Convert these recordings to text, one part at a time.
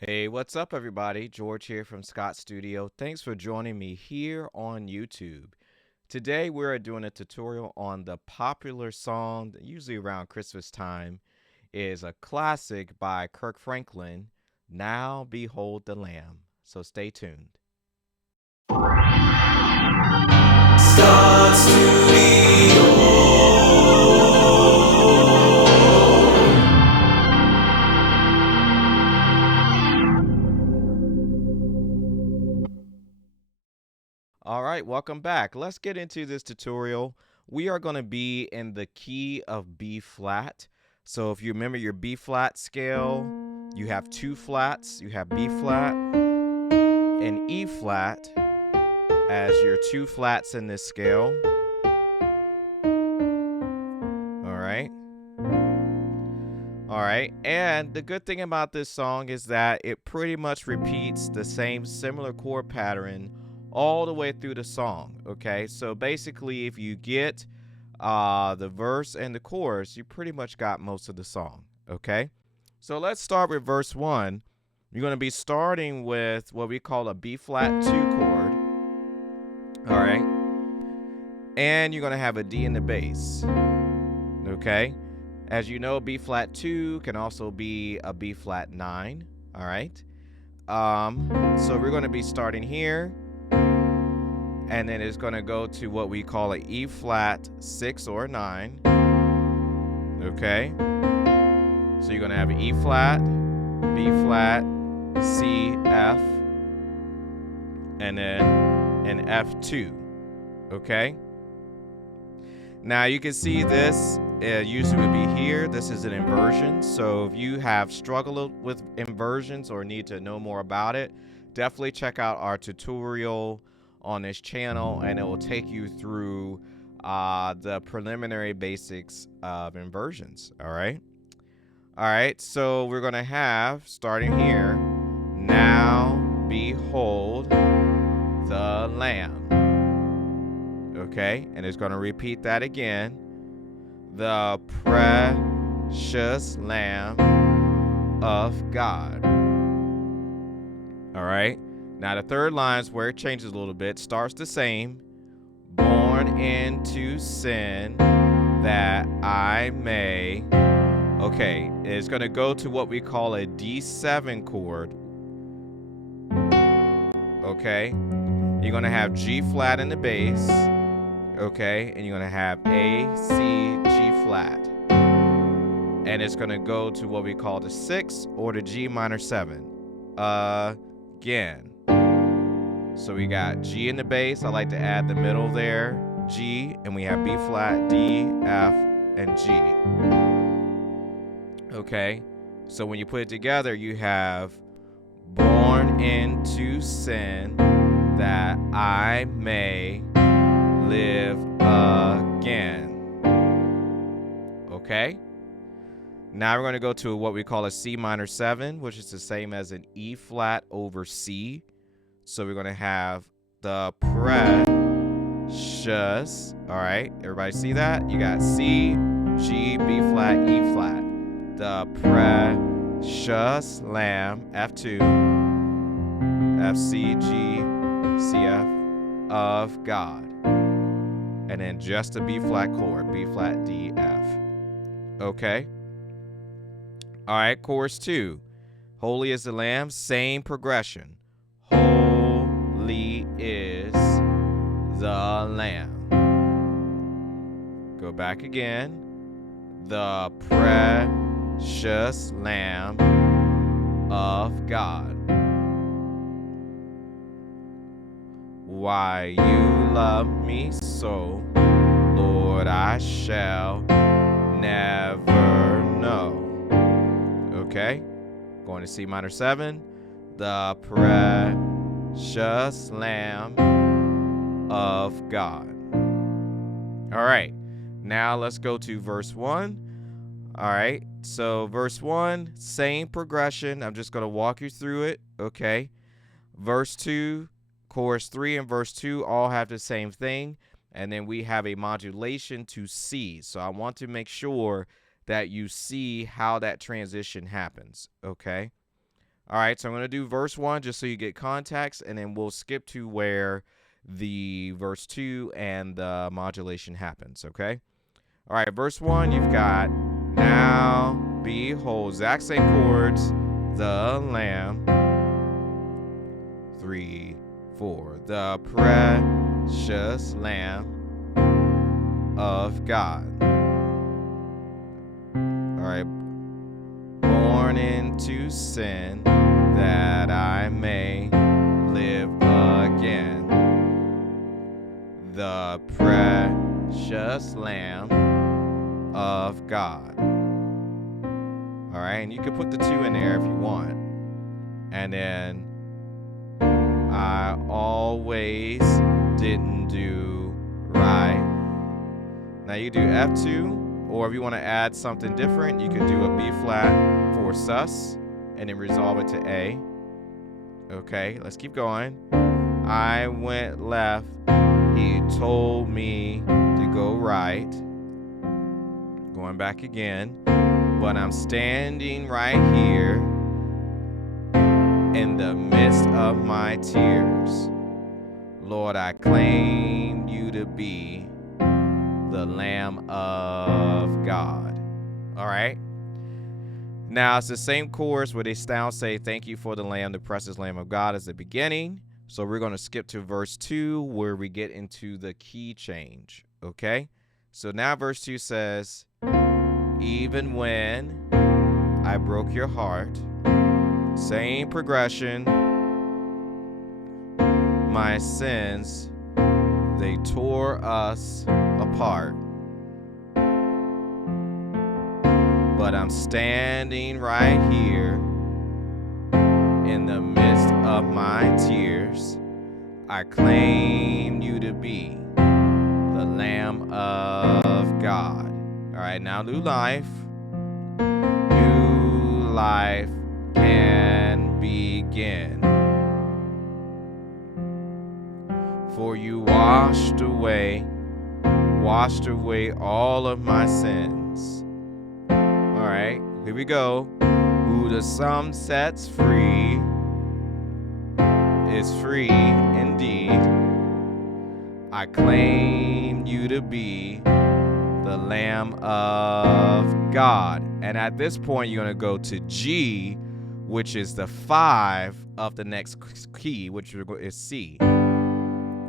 Hey, what's up, everybody? George here from Scott Studio. Thanks for joining me here on YouTube. Today, we're doing a tutorial on the popular song, usually around Christmas time, is a classic by Kirk Franklin, Now Behold the Lamb. So stay tuned. Scott Studio. All right, welcome back. Let's get into this tutorial. We are going to be in the key of B flat. So if you remember your B flat scale, you have two flats. You have B flat and E flat as your two flats in this scale. All right. All right. And the good thing about this song is that it pretty much repeats the same similar chord pattern all the way through the song. Okay. So basically, if you get the verse and the chorus, you pretty much got most of the song. Okay. So let's start with verse 1. You're going to be starting with what we call a B flat 2 chord. All right. And you're going to have a D in the bass. Okay. As you know, B flat 2 can also be a B flat 9. All right. So we're going to be starting here. And then it's going to go to what we call a E flat 6 or 9. Okay. So you're going to have E flat, B flat, C, F, and then an F2. Okay. Now you can see this usually would be here. This is an inversion. So if you have struggled with inversions or need to know more about it, definitely check out our tutorial on this channel, and it will take you through the preliminary basics of inversions. All right. All right. So we're going to have, starting here, now behold the Lamb. Okay, and it's going to repeat that again. The precious Lamb of God. All right. Now the third line is where it changes a little bit. Starts the same. Born into sin that I may. Okay, it's going to go to what we call a D7 chord. Okay. You're going to have G flat in the bass. Okay, and you're going to have A, C, G flat. And it's going to go to what we call the 6 or the G minor 7. Again. So we got G in the bass. I like to add the middle there. G, and we have B flat, D, F, and G. Okay, so when you put it together, you have born into sin that I may live again. Okay. Now we're going to go to what we call a C minor 7, which is the same as an E flat over C. So we're going to have the precious. All right. Everybody see that? You got C, G, B flat, E flat. The precious Lamb, F2, F, C, G, C, F, of God. And then just a B flat chord, B flat, D, F. Okay. All right, chorus 2. Holy is the Lamb, same progression. Holy is the Lamb. Go back again. The precious Lamb of God. Why you love me so, Lord, I shall never know. Okay, going to C minor 7. The precious Lamb of God. All right, now let's go to verse 1. All right, so verse 1, same progression. I'm just going to walk you through it. Okay, verse 2. Chorus 3 and verse 2 all have the same thing. And then we have a modulation to C. So I want to make sure that you see how that transition happens. Okay. All right, so I'm going to do verse 1 just so you get context, and then we'll skip to where the verse 2 and the modulation happens, okay? All right, verse 1, you've got, now behold, exact same chords, the Lamb. 3, 4, the precious Lamb of God. All right, born into sin that I may live again. The precious Lamb of God. All right, and you can put the 2 in there if you want. And then I always didn't do right. Now you do F2, or if you want to add something different, you could do a B flat for sus and then resolve it to A. Okay, let's keep going. I went left, he told me to go right. Going back again, but I'm standing right here in the midst of my tears. Lord, I claim you to be the Lamb of God. All right. Now, it's the same chorus where they now say, thank you for the Lamb, the precious Lamb of God, as the beginning. So we're going to skip to verse 2 where we get into the key change. Okay. So now verse 2 says, even when I broke your heart, same progression, my sins, they tore us apart. But I'm standing right here in the midst of my tears. I claim you to be the Lamb of God. All right, now new life. New life can begin. For you washed away all of my sins. All right, here we go. Who the Son sets free is free indeed. I claim you to be the Lamb of God. And at this point, you're going to go to G, which is the 5 of the next key, which is C.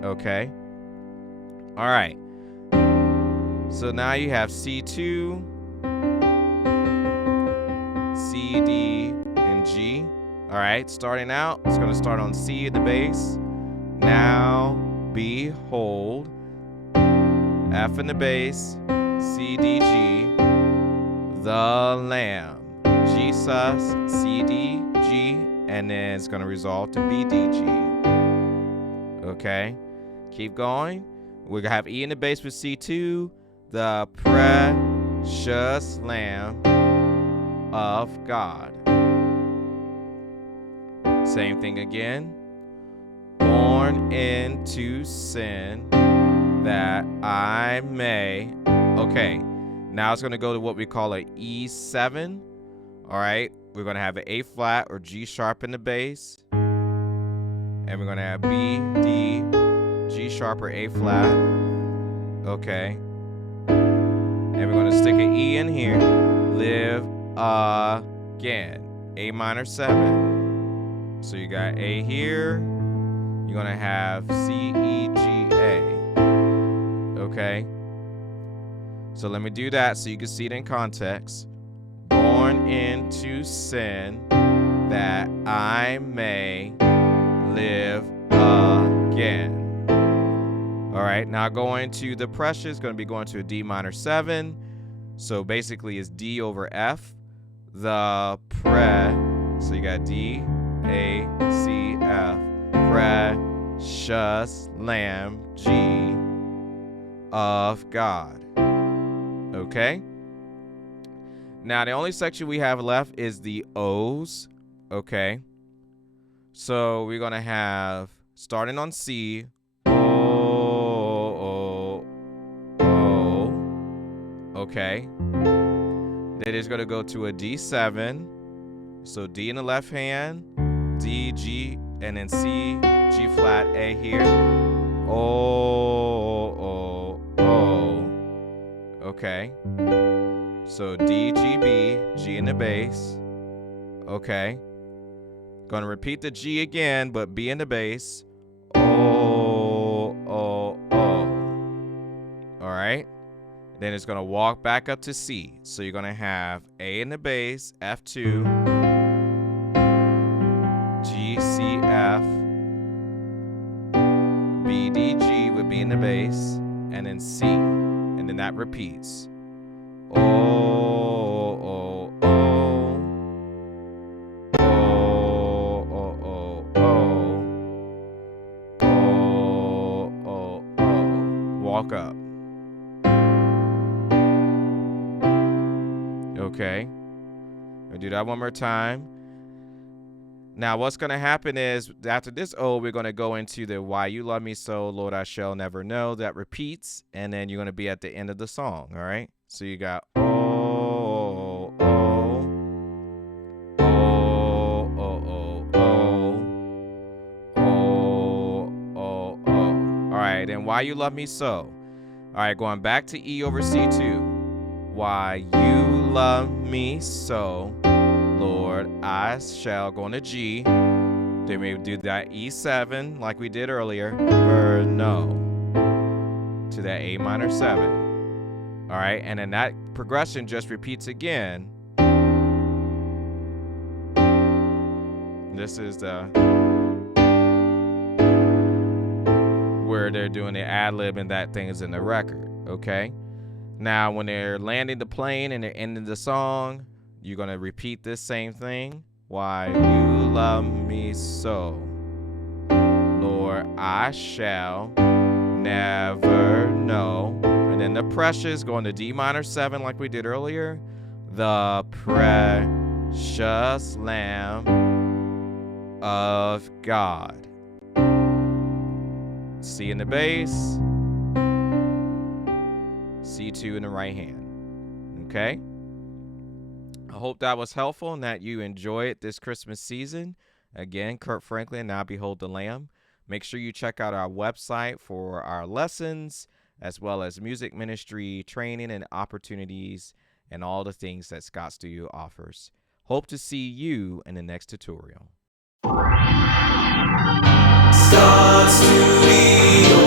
Okay? All right. So now you have C2, C, D, and G. All right, starting out, it's going to start on C in the bass. Now, behold, F in the bass, C, D, G, the Lamb. G sus, C, D, G, and then it's going to resolve to B, D, G. Okay, keep going. We're going to have E in the bass with C2, the precious Lamb of God. Same thing again. Born into sin that I may. Okay, now it's going to go to what we call a E7. All right, we're going to have an A flat or G sharp in the bass. And we're going to have B, D, G sharp or A flat. Okay. And we're going to stick an E in here. Live again. A minor 7. So you got A here. You're going to have C, E, G, A. Okay. So let me do that so you can see it in context. Born into sin that I may live again. All right, now going to the precious, going to be going to a D minor 7. So basically it's D over F. The so you got D, A, C, F. Precious Lamb, G of God. Okay. Now the only section we have left is the O's. Okay. So we're going to have, starting on C, O, O, O. Okay. Then it's going to go to a D7. So D in the left hand, D, G, and then C, G flat, A here. O. Okay. So D, G, B, G in the bass. Okay. Gonna repeat the G again, but B in the bass. O. All right. Then it's gonna walk back up to C. So you're gonna have A in the bass, F2, G, C, F, B, D, G with B in the bass, and then C. And then that repeats. Walk up. Okay. I'll do that one more time. Now, what's going to happen is after this O, we're going to go into the Why You Love Me So, Lord, I Shall Never Know. That repeats, and then you're going to be at the end of the song, all right? So you got all right, then Why You Love Me So. All right, going back to E over C2. Why you love me so, Lord, I shall. Go into G. Then we do that E7 like we did earlier. No. To that A minor 7. All right, and then that progression just repeats again. This is the where they're doing the ad-lib and that thing is in the record, okay? Now, when they're landing the plane and they're ending the song, you're going to repeat this same thing. Why you love me so, Lord, I shall never know. And then the precious, going to D minor 7 like we did earlier. The precious Lamb of God. C in the bass. C2 in the right hand. Okay? I hope that was helpful and that you enjoy it this Christmas season. Again, Kirk Franklin, Now Behold the Lamb. Make sure you check out our website for our lessons, as well as music ministry, training, and opportunities, and all the things that Scott Studio offers. Hope to see you in the next tutorial. Scott Studio.